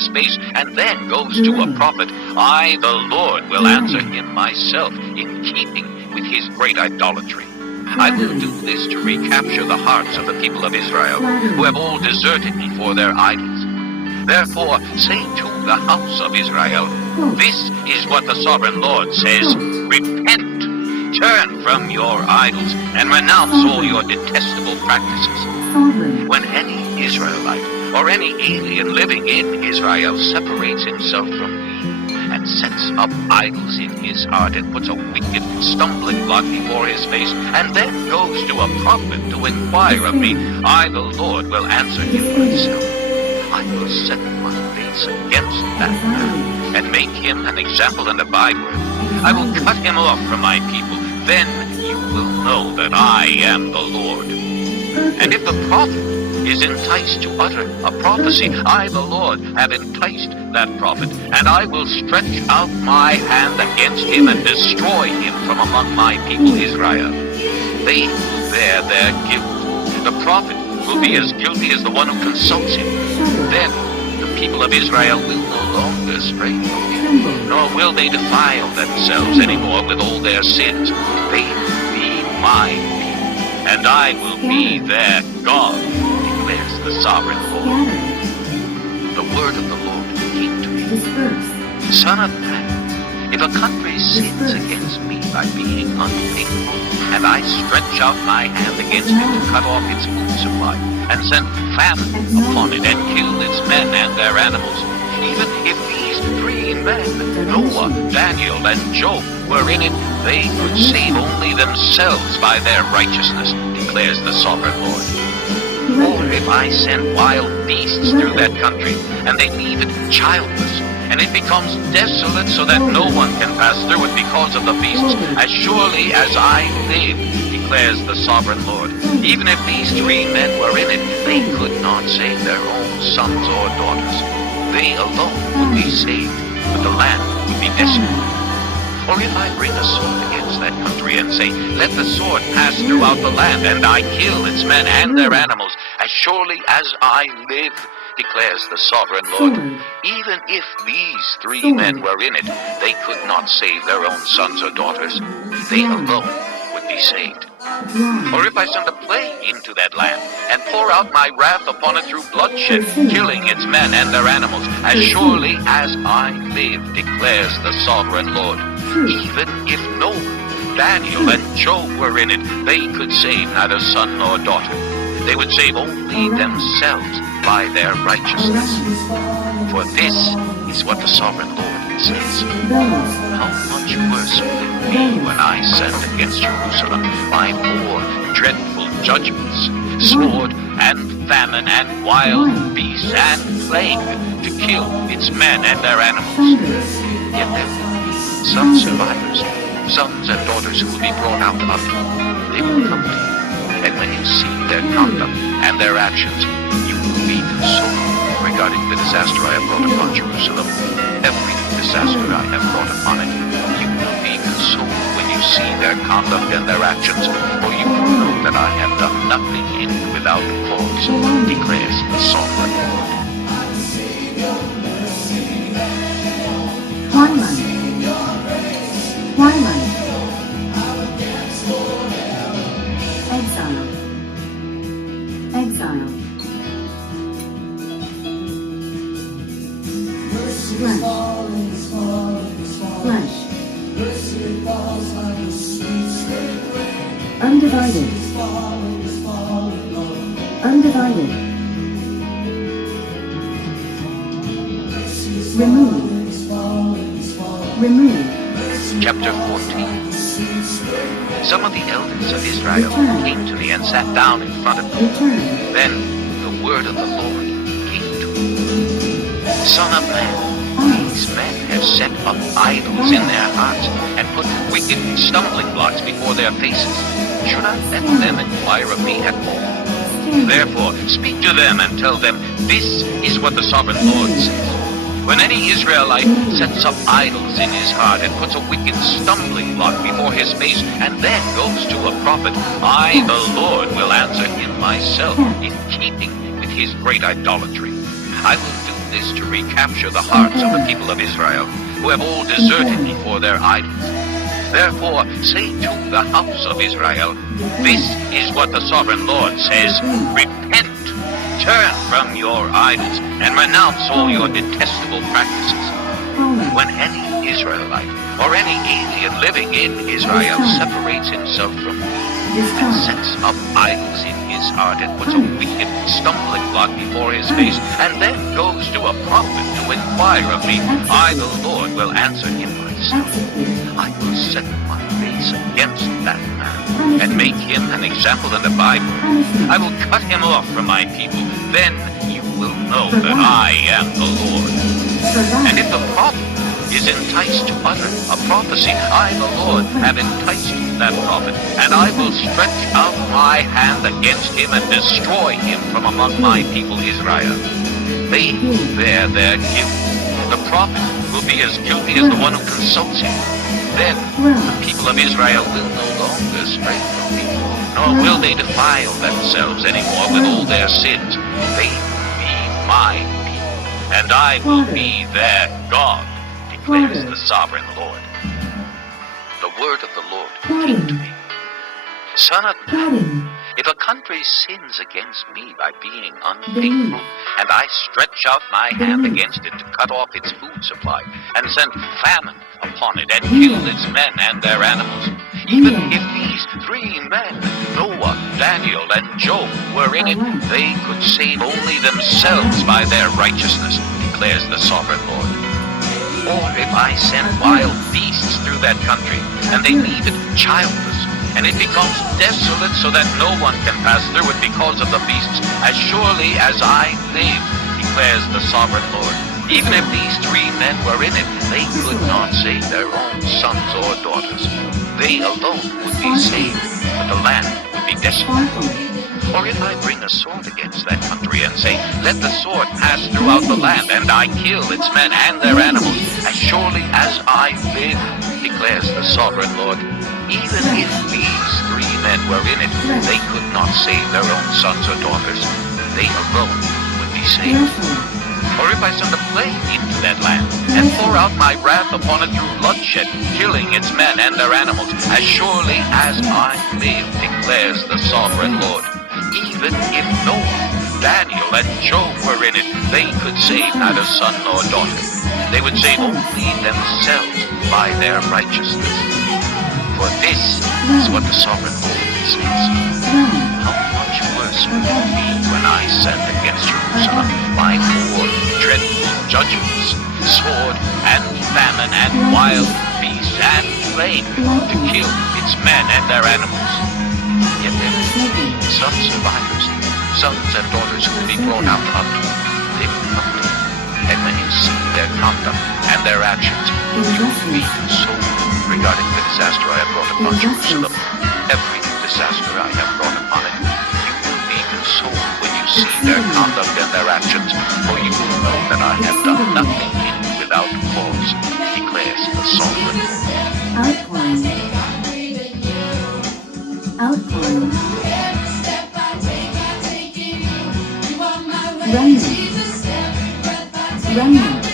his face, and then goes to a prophet, I, the Lord, will answer him myself, in keeping with his great idolatry. I will do this to recapture the hearts of the people of Israel, who have all deserted me for their idols. Therefore, say to the house of Israel, this is what the sovereign Lord says, repent, turn from your idols, and renounce all your detestable practices. When any Israelite or any alien living in Israel separates himself from me, and sets up idols in his heart, and puts a wicked stumbling block before his face, and then goes to a prophet to inquire of me, I, the Lord, will answer him myself. I will set my face against that man, and make him an example and a byword. I will cut him off from my people. Then you will know that I am the Lord. And if the prophet is enticed to utter a prophecy, I, the Lord, have enticed that prophet, and I will stretch out my hand against him and destroy him from among my people Israel. They will bear their guilt. The prophet will be as guilty as the one who consults him. Then the people of Israel will no longer stray from me, nor will they defile themselves anymore with all their sins. They will be my people, and I will be their God, declares the sovereign Lord. The word of the Lord came to me. Son of man, if a country sins against me by being unfaithful, and I stretch out my hand against it to cut off its food supply, and send famine upon it, and kill its men and their animals, even if these three men, Noah, Daniel, and Job, were in it, they could save only themselves by their righteousness, declares the sovereign Lord. Or if I send wild beasts through that country, and they leave it childless, and it becomes desolate so that no one can pass through it because of the beasts, as surely as I live, declares the sovereign Lord, even if these three men were in it, they could not save their own sons or daughters. They alone would be saved, but the land would be desolate. Or if I bring a sword against that country and say, let the sword pass throughout the land, and I kill its men and their animals, as surely as I live, declares the sovereign Lord, even if these three men were in it, they could not save their own sons or daughters. They alone would be saved. Or if I send a plague into that land, and pour out my wrath upon it through bloodshed, killing its men and their animals, as surely as I live, declares the sovereign Lord, even if Noah, Daniel, and Job were in it, they could save neither son nor daughter. They would save only themselves by their righteousness. For this is what the sovereign Lord says. How much worse will it be when I send against Jerusalem my more dreadful judgments, sword and famine and wild beasts and plague, to kill its men and their animals. Yet there will be some survivors, sons and daughters who will be brought out of it. They will come to you. And when you see their conduct and their actions, you will be consoled regarding the disaster I have brought upon Jerusalem. Every disaster I have brought upon it, you will be consoled when you see their conduct and their actions, for you will know that I have done nothing in it without cause, declares the sovereign Lord. Twilight. Exile. Flesh. Undivided. Remove. Chapter 14. Some of the elders of Israel came to me and sat down in front of me. Then the word of the Lord came to me. Son of man, these men have set up idols in their hearts and put wicked stumbling blocks before their faces. Should I let them inquire of me at all? Therefore, speak to them and tell them, this is what the sovereign Lord says. When any Israelite sets up idols in his heart and puts a wicked stumbling block before his face, and then goes to a prophet, I, the Lord, will answer him myself, in keeping with his great idolatry. I will do this to recapture the hearts of the people of Israel, who have all deserted me for their idols. Therefore, say to the house of Israel, this is what the sovereign Lord says, repent, turn from your idols, and renounce all your detestable practices. When any Israelite or any alien living in Israel separates himself from me and sets up idols in his heart and puts a wicked stumbling block before his face, and then goes to a prophet to inquire of me, I, the Lord, will answer him myself. I will set my face against that man and make him an example in the Bible. I will cut him off from my people. Then you will know that I am the Lord. And if the prophet is enticed to utter a prophecy, I, the Lord, have enticed that prophet, and I will stretch out my hand against him and destroy him from among my people Israel. They who bear their guilt, the prophet will be as guilty as the one who consults him. Then the people of Israel will no longer stray from me, nor will they defile themselves anymore with all their sins. They will be my people, and I will be their God, declares the sovereign Lord. The word of the Lord came to me. Son of man, if a country sins against me by being unfaithful, and I stretch out my hand against it to cut off its food supply, and send famine upon it, and kill its men and their animals, even if these three men, Noah, Daniel, and Job, were in it, they could save only themselves by their righteousness, declares the sovereign Lord. Or if I send wild beasts through that country, and they leave it childless, and it becomes desolate so that no one can pass through it because of the beasts, as surely as I live, declares the sovereign Lord. Even if these three men were in it, they could not save their own sons or daughters. They alone would be saved, but the land would be desolate. Or if I bring a sword against that country and say, let the sword pass throughout the land, and I kill its men and their animals, as surely as I live, declares the sovereign Lord, even if these three men were in it, they could not save their own sons or daughters. They alone would be saved. Or if I send a plague into that land, and pour out my wrath upon it through bloodshed, killing its men and their animals, as surely as I live, declares the sovereign Lord. Even if Noah, Daniel, and Job were in it, they could save neither son nor daughter. They would save only themselves by their righteousness. For this is what the sovereign Lord says. How much worse will it be when I send against Jerusalem my more dreadful judgments, sword and famine and wild beast and plague, to kill its men and their animals. Yet there will be some survivors, sons and daughters who will be brought out of it. They will come to me, and when you see their conduct and their actions, you will be consoled regarding the disaster I have brought upon Jerusalem. Every disaster I have brought upon it, you will be consoled when you see their conduct and their actions, for you will know that I have done nothing in you without cause, declares the sovereign Lord. Outpouring. Remnant.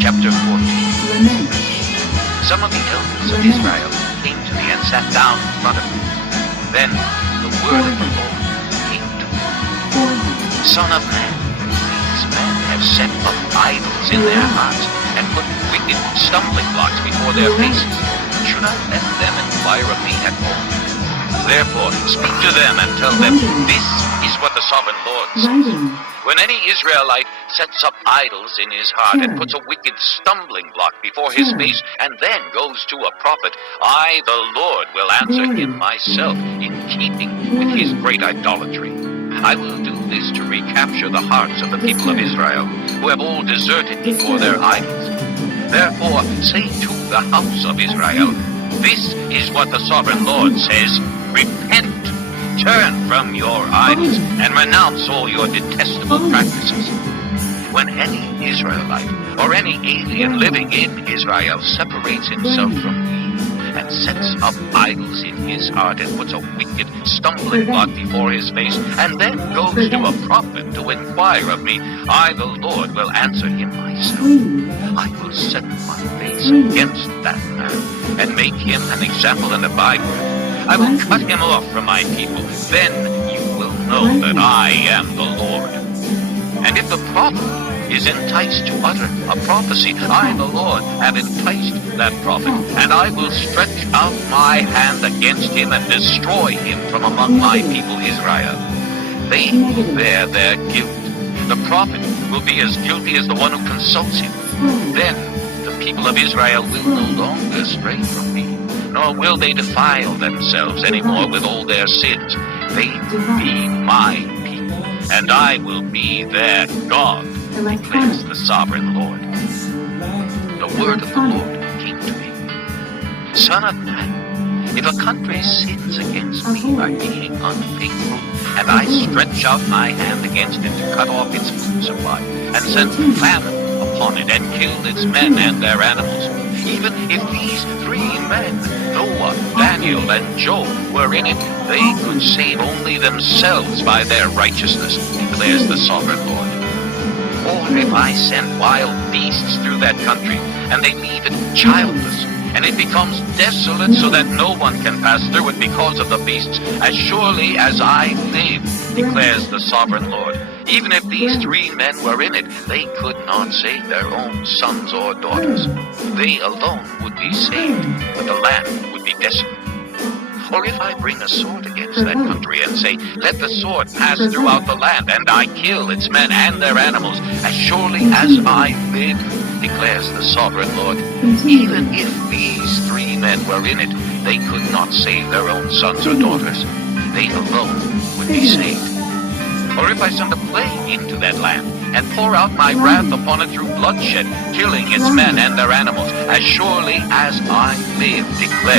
Chapter 14. Some of the elders of Israel came to me and sat down in front of me. Then the word of the Lord came to me. Son of man, these men have set up idols in their hearts and put wicked stumbling blocks before their faces. Should I let them inquire of me at all? Therefore, speak to them and tell them, this is what the sovereign Lord says. When any Israelite sets up idols in his heart and puts a wicked stumbling block before his face and then goes to a prophet, I, the Lord, will answer him myself in keeping with his great idolatry. I will do this to recapture the hearts of the people of Israel, who have all deserted me for their idols. Therefore, say to the house of Israel, this is what the sovereign Lord says, repent, Turn from your idols and renounce all your detestable practices. When any Israelite or any alien living in Israel separates himself from me and sets up idols in his heart and puts a wicked stumbling block before his face and then goes to a prophet to inquire of me, I, the Lord, will answer him myself. I will set my face against that man and make him an example in the Bible. I will cut him off from my people. Then you will know that I am the Lord. And if the prophet is enticed to utter a prophecy, I, the Lord, have enticed that prophet, and I will stretch out my hand against him and destroy him from among my people Israel. They will bear their guilt. The prophet will be as guilty as the one who consults him. Then the people of Israel will no longer stray from me, nor will they defile themselves anymore with all their sins. They will be my people, and I will be their God, declares the sovereign Lord. The word of the Lord came to me. Son of man, if a country sins against me by being unfaithful, and I stretch out my hand against it to cut off its food supply, and send famine upon it, and kill its men and their animals, even if these three men, Noah, Daniel, and Job, were in it, they could save only themselves by their righteousness, declares the sovereign Lord. Or if I send wild beasts through that country, and they leave it childless, and it becomes desolate so that no one can pass through it because of the beasts, as surely as I live, declares the sovereign Lord. Even if these three men were in it, they could not save their own sons or daughters. They alone would be saved, but the land would be desolate. Or if I bring a sword against that country and say, let the sword pass throughout the land, and I kill its men and their animals, as surely as I live, declares the sovereign Lord, even if these three men were in it, they could not save their own sons or daughters. They alone would be saved. Or if I send a plague into that land, and pour out my wrath upon it through bloodshed, killing its men and their animals, as surely as I live, declares